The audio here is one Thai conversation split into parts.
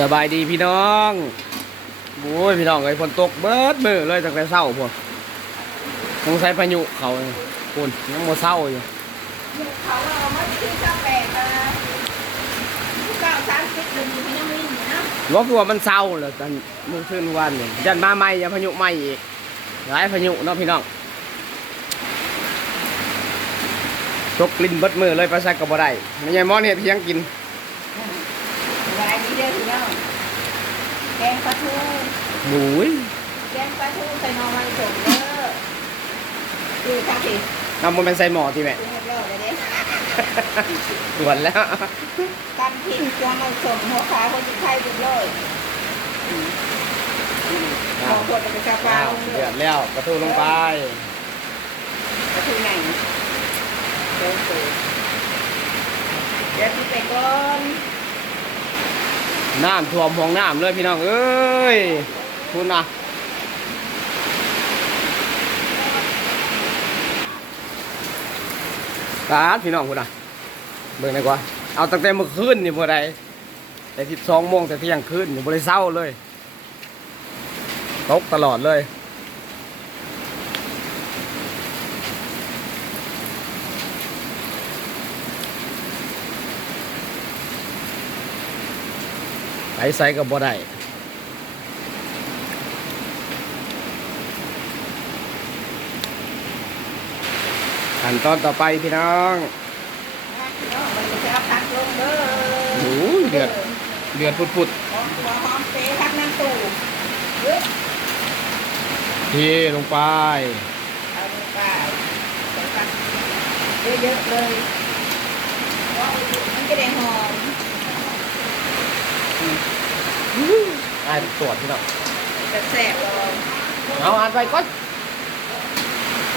สบายดีพี่น้องโอ้ยพี่น้องไอ้ฝนตกเบิดมือเลยตั้งแต่เช้าพวกสงสัยพายุเขาคุณยังโมเศร้าอยู่เขาเอามาที่เก้าแปดมาเก้าสามสิบหนึ่งมันยังมีอยู่นะว่าคือว่ามันเศร้าเลยตอนมื้อคืนวันนี่ยันมาใหม่ยังพายุใหม่อีกหลายพายุเนาะพี่น้องตกกลิ่นเบิดมือเลยไปใส่กับบ่ได้ไม่ใช่หมอเนี่ยเพียงกิน วายนี้เด้อพี่น้อง แกงปลาทูหมูยแกงปลาทูใส่หน่อไม้สดเด้อดูทางสิเอามันเป็นใส่หมอที่แม่ดูให้เลิกเลยเด้ด่วนแล้วกันผิดตัวมันสดหัวขาคนที่ไทยดูเลยขอขวดเป็นกาแฟอ้าวเดือดแล้วกระทูลงไป ปลาทูไหนเดินสูเดี๋ยวพี่ไปก่อน น้ำท่วมห้องน้ำเลยพี่น้องเอ้ยคุณนะตาพี่น้องคุณนะเบิ่งดีกว่าเอาตั้งแต่เมื่อคืนนี่เมื่อไรแต่สิบสองโมงแต่เที่ยงคืนนี่บริเศร้าเลยตกตลอดเลย ไปใส่กับบ่ได้ขั้นตอนต่อไปพี่น้องพี่น้องมันจะเอาพักลงเด้อโอ้ยเดือดเดือดพุดหอมหัวหอมเปรี้ยวพักน้ำตู่เฮ้ยๆเทลงไป เอาลงไปใส่พักเยอะๆเลยว่ามันจะได้หอม ไอ้ตรวจพี่น้องจะแซ่บเลยเอาอ่านไปก่อน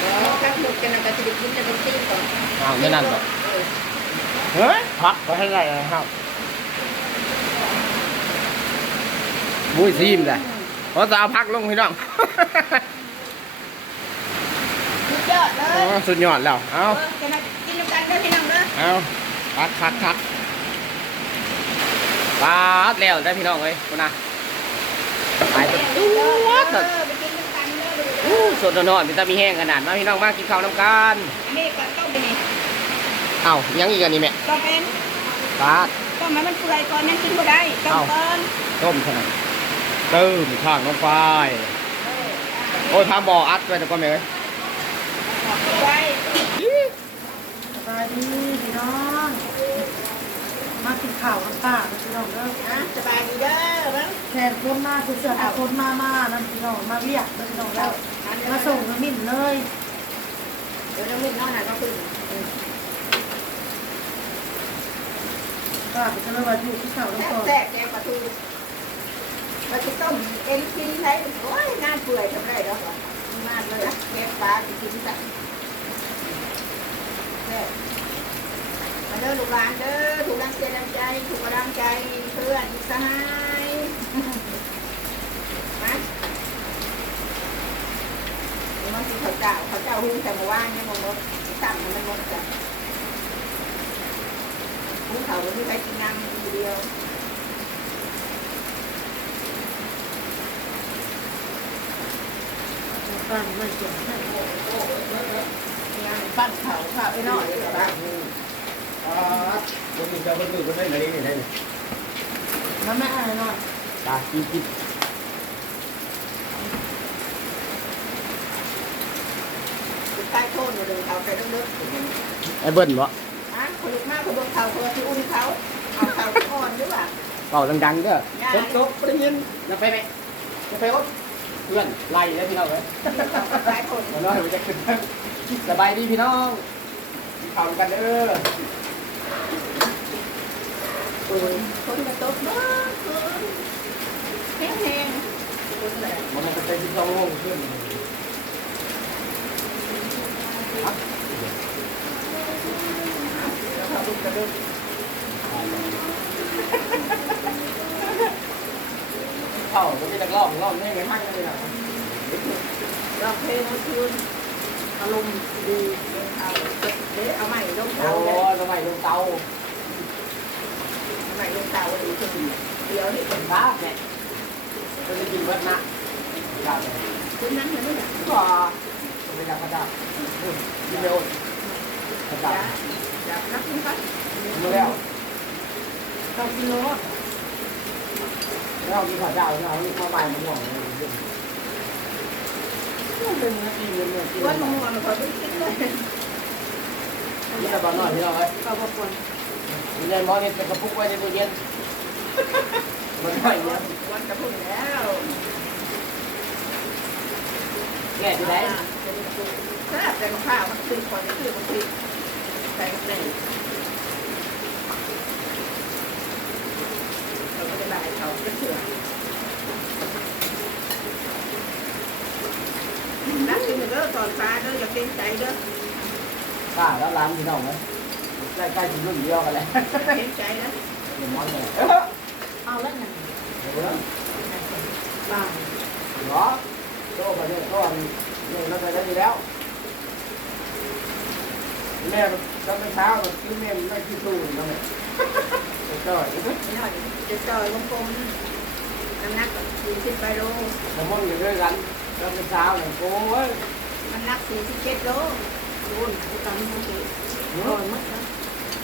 แล้วข้าวหมกกันนะก็จะได้กินจะต้องกินก่อนอ้าวไม่นั่นหรอกเออเฮ้ยพักไปให้ไรนะครับมุ้ยซีมเลยเพราะจะเอาพักลงพี่น้องสุดยอดเลยสุดยอดแล้ว เอากินน้ำกันด้อพี่น้องเด้อเอาพักพักพัก ปาดแล้วได้พี่น้องเอ้ยคุณนะไปไปไปเด้อเด้อไปกินน้ำกันเด้อดูเด้อู้อสดนอนๆมีตามีแห้งขนาดมาพี่น้องมากินข้าวน้ำกันอันนี้ก็ต้มไปนี่เอ้ายังอีกอันนี้แม่ต้มเป็นปาดต้มให้มันเปื่อยก่อนยังกินบ่ได้ต้มก่อนต้มขนาดเติมข้างน้ำไฟเออโอ้ยพาบ่ออัดไว้แต่ก็ไม่เอ้ย เอาไว้ สบายดีพี่น้อง มากิน ข้าวกันป้าพี่น้องเด้ออะสบายดีเด้อมั้งแทนคนมาคือเสือเอาคนมามานั่นพี่น้องมาเรียกพี่น้องแล้วมาส่งน้ำมิ่นเลยเดี๋ยวน้องมิ้นนอนหน่อยก็คือก็จะเลยว่าอยู่ที่ข้าวน้ำก่อนแซ่บแกงปลาทูปลาทูต้มเอ็นกินใช้โอ้ยน่าเปื่อยทำได้แล้วนานเลยนะแกงปลากินสักแซ่บมา เด้อลูกหลานเด้อถูกรังเสียน้ำใจถูกกระดังใจเพื่อนสหายมามันคือเขาเจ้าเขาเจ้าหุ้งแต่เมื่อวานเนี่ยมันหมดสั่งมันหมดจ้ะหุ้งเขาไม่ใครกินน้ำทีเดียวป้าไม่เกี่ยวปั้นเขาค่ะไอ้น้อยเลยค่ะ คนอื่นจะคนอื่นคนได้ไหนนี่ได้แล้วแม่อะไรหน่อยตากินกินใต้โทษมาเลยเขาไปต้องเลิกไอ้เบิ้ลบ่อะคนลุกมากคนโดนเขาคนที่อุ้มเขาเอาเขาอ่อนหรือเปล่าเป่าดังๆเด้อฝนตกได้ยินอย่าไปไหมอย่าไปอดเพื่อนไล่แล้วพี่น้องเลยใต้โทษมาน้อยมันจะขึ้นสบายดีพี่น้องกินข้าวกันเด้อ คนมาตกมากแห้งแห้งมันจะเป็นที่ต้องลงขึ้นแล้วเขาลุกกระดุก ใหม่ลงโอ้เตาเลยสมัยลงเตาเอาใหม่ลงเตาดีขึ้นเดียวเห็นเป็นบ้าเนี่ยจะไปกินเบิดนะอยากเลยคุณนั้นเห็นไหมเนี่ยก็ไม่อยากกระดาษกินเร็วกระดาษอยากนักคุณครับมาแล้วเก้ากิโลแล้วกินข้าวเจ้าเนี่ยเอาข้าวใบมันห่วงเลยเป็นนาทีเงินเนี่ยกินวันมะม่วงเราขอไปกินเลยกินแต่ตอนนอนที่เราไว้เก้าพอคน เรียนมอนี่เป็นกระปุกไว้ในตู้เย็นมันไม่เนี่ยวันจะพุ่งแล้วแก่ที่ไหนถ้าแต่กับข้าวมันคือคนที่คือบางทีแต่ในเราก็จะได้เขาจะเสือนักกินเด้อตอนฟ้าเด้ออย่าเกรงใจเด้อข้าแล้วร้านที่น้องไหม ใกล้ใกล้ถึงรุ่นเดียวกันเลยเกรงใจนะเดี๋ยวมอนเลยเออเอาแล้วไงเดี๋ยวเนาะบ้างเหรอโตไปเนี่ยโตนี่เราไป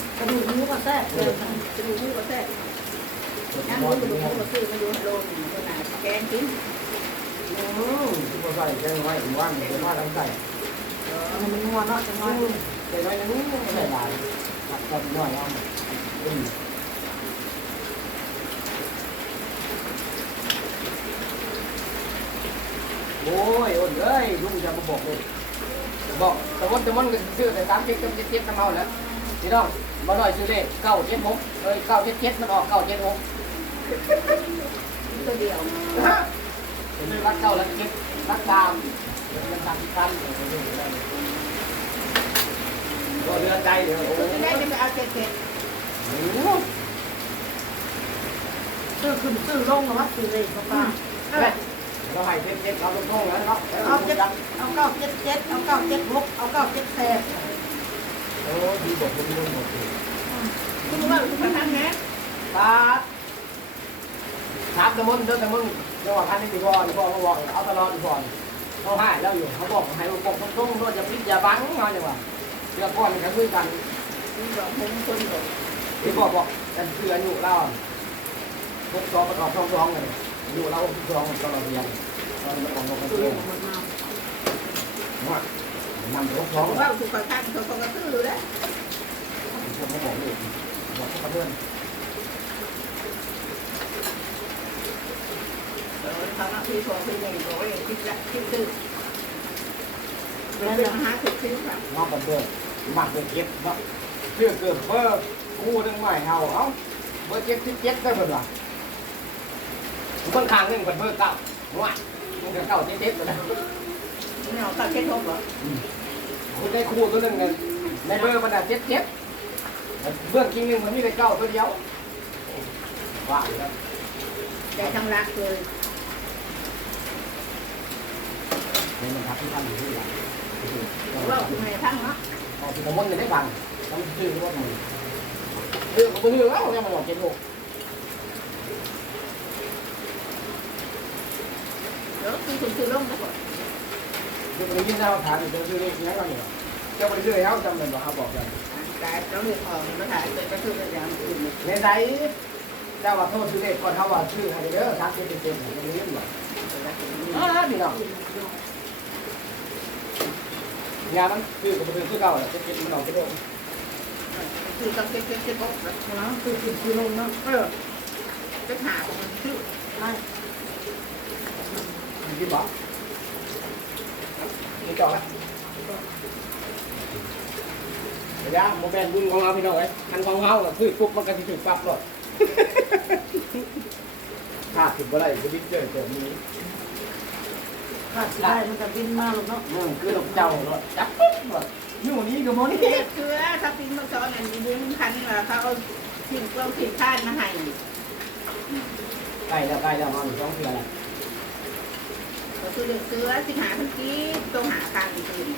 กสี่สิบเจ็ดโลโอ้ยกูตามมึงสิเนาโอ้ยมั้งนะต้นมือจอยไปได้เลยมีอยู่มีนังอยู่เลยเออมีเงินน้ำมาจะด้เออมีหัวมันเป็นน้อยๆมีลูกๆสมมติอยู่ที่จอยแล้วแต่เดี๋ยวนี้ครับมีมอสตอนนั้นเราเนี่ยจะบนถึงน้อยจอยลมหักจากที่บิวเลยแต่ดีแต่เด็กมาสู้สนามตุ่นก็ได้ปลายังกระแทกกระเตงกระเตงไก่กระแทกไว้แม่กระดูกหมูกระเจะดูหูก็แท้น้ำน้ำมมูอกสดูอยู่หูนี่ก็ซื้อมาดูโลนขนาดแกงกินอืมที่พ่อใส่แกงไว้ว่างเดี๋ยวมาทำใส่มันมันนัวเนาะจังน้อยใส่ไว้ในนู้นไม่ใส่ลายหักกับน้อยเอาอืมโอ้ยโอ้ยเอ้ยลุงจะมาบอกเลยบอกแต่ว่าแต่มันก็ซื้อแต่สามเจ็ดกับเจ็ดเจ็ดน้ำเมาแล้ว พี่น้องมาหน่อยซื้อเลขเก้าเจ็ดหกเลยเก้าเจ็ดเจ็ดมันออกเก้าเจ็ดหกตัวเดียวเป็นรักเก้ารักเจ็ดรักตามมันตามที่กันก็เรือใจเดี๋ยวโอ้ตัวโหที่แรกจะไปเอาเจ็ดเจ็ดซื้อขึ้นซื้อลงนะว่าซื้อเลยป้าป้าเราให้เจ็ดเจ็ดเราต้องท่องแล้วเนาะเอาเจ็ดเอาเก้าเจ็ดเจ็ดเอาเก้าเจ็ดหกเอาเก้าเจ็ดแปด โอ้ดีบอกดีบอกหมดคุณว่าคุณพันแม่ตาถามตะมึงเด้อตะมึงจังหวะพันนี่ดีพอดีพอเขาบอกเอาตลอดดีพอเขาให้แล้วอยู่เขาบอกให้เราปกต้องต้องจะพิจอย่าบังเขาอย่างว่าเรื่องก้อนกันด้วยกันคุณบอกผมคนบอกที่บอกบอกกันเชื่ออยู่เราพวกซองประกอบซองซองเลยอยู่เราซองตลอดเรียนตอนประกอบซองกันซื้อเองหมดมาว่านำรถซองผมว่าคุณคอยข้างเขาเขาก็ซื้อแล้วผมก็บอเลยบอกเขาเพื่อนทำหน้าที่ของเราเป็นเพื่อนมักเก็บเนาก ดเพิ่มกู้ตั้งใหม่เฮาเอ้าเบอร์เจ็ดสิบเจ็ดได้เพิ่นว่ะเพิ่นข้างนึงเพิ่นเบอร์เก้าว่ามันก็เก้าเจ็ดเจ็ด ไปแล้วไม่เอาข้าวเช็ดทงเหรอคุณได้คู่ตัวนึงเนี่ยในเบอร์มันอะเจ็ดเจ็ดเบื้องจริงนึงมันมีแต่เก้าตัวเดียวว่าอยู่แล้วใจทั้งรักเลยนี่มันทับที่ทำอยู่ที่หลังว่าคุณไม่ทั้งเนาะอ๋อที่ผมมันได้บังต้องชื่อว่ามันชื่อผมชื่อแล้วเนี่ยมันบอกเจ็ดหกเดี๋ยวคือคุณคือล่มนะก่อน เดี๋ยวไปยินเราถามเดี๋ยวชื่อเลขนี้ก็เนี่ยเจ้าไปชื่อเขาจำเป็นบอกเขาบอกกันกายเราเรียกออกมาถ่ายเป็นก็คือเป็นยางอื่นในใจเจ้าว่าโทษชื่อเลขก่อนเขาว่าชื่ออะไรเด้อทักเจ็ดเจ็ดผมไม่รู้หรอกอ่าพี่น้องงานมันคือกับเป็นคือเก่าแหละเจ็ดเจ็ดมันออกเจ็ดหกคือต้องเช็ดเช็ดเช็ดบกแล้วซื้อขึ้นซื้อลงนะเออจะหาของมันชื่อไม่ที่บอก มีจอดละเดี๋ยวโมเมนต์บุญของเราพี่น้องเอ้ยคันของเราคือปุ๊บมันก็จะถูกปรับหลดขาดถึงบ่ได้ก็ดิ้นเจอเจอนี้ขาดสิได้มันจะบินมาหรอกเนาะอืมคือลูกเจ้าเนาะจับปุ๊บหมดอยู่นี่ก็บ่นี่เด็กคือถ้าปิ้งมาซ้อนอันนี้ดึงพันว่าเขาเอาสิ่งกล้องสิ่งท่านมาให้ใกล้แล้วใกล้แล้วมาสองเดือนแล้ว ก็คือเด็กเสือสิหาพันกี้ต้องหาทางจริง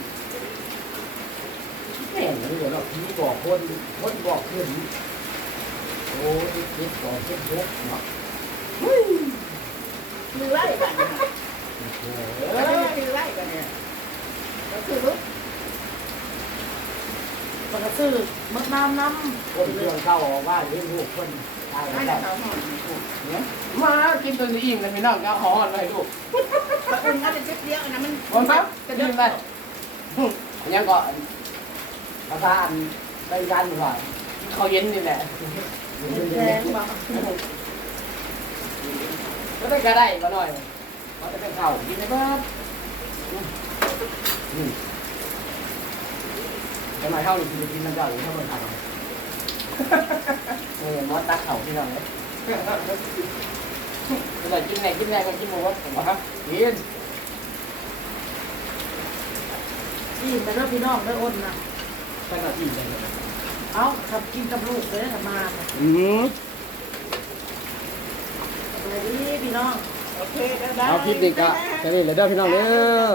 แม่งเดี๋ยวเราพี่บอกคนคนบอกขึ้นโอ้ยคิดบอกคิดยกเนาะคือไล่กันโอ้ก็ยคือไล่กันเนี่ยก็คือลุกปกติมดน้ำน้ำคนเรื่องเข้าออกบ้านเลี้ยงลูกคนตายแล้วเขาหอนเนี่ยมากินตัวนี้อิ่มเลยพี่น้องก็หอนเลยลูก พระอุ่นก็เป็นเช็ดเดียวนะมันบอลครับจะดื่มไปยังก่อนภาษาอันไปกันก่อนเขาเย็นนี่แหละำแดงบอกก็ได้ก็ได้มาหน่อยมันจะเป็นเข่ากินได้บ้างทำไมเข้ากินกินมันเก่าอยู่ข้างบนทางเออมอสตักเข่าที่เราเนี่ย เวลากินไหนกินไหนก็กินหมดผมว่าครับกินนี่แต่เรื่องพี่น้องได้อ้นนะ ตั้งแต่ที่เลยเอาขับกินกับลูกเลยทำมาอืมอะไรดีพี่น้อง โอเคได้ เอาคลิปนี้ก็แค่นี้เลยเด้อพี่น้องเด้ออ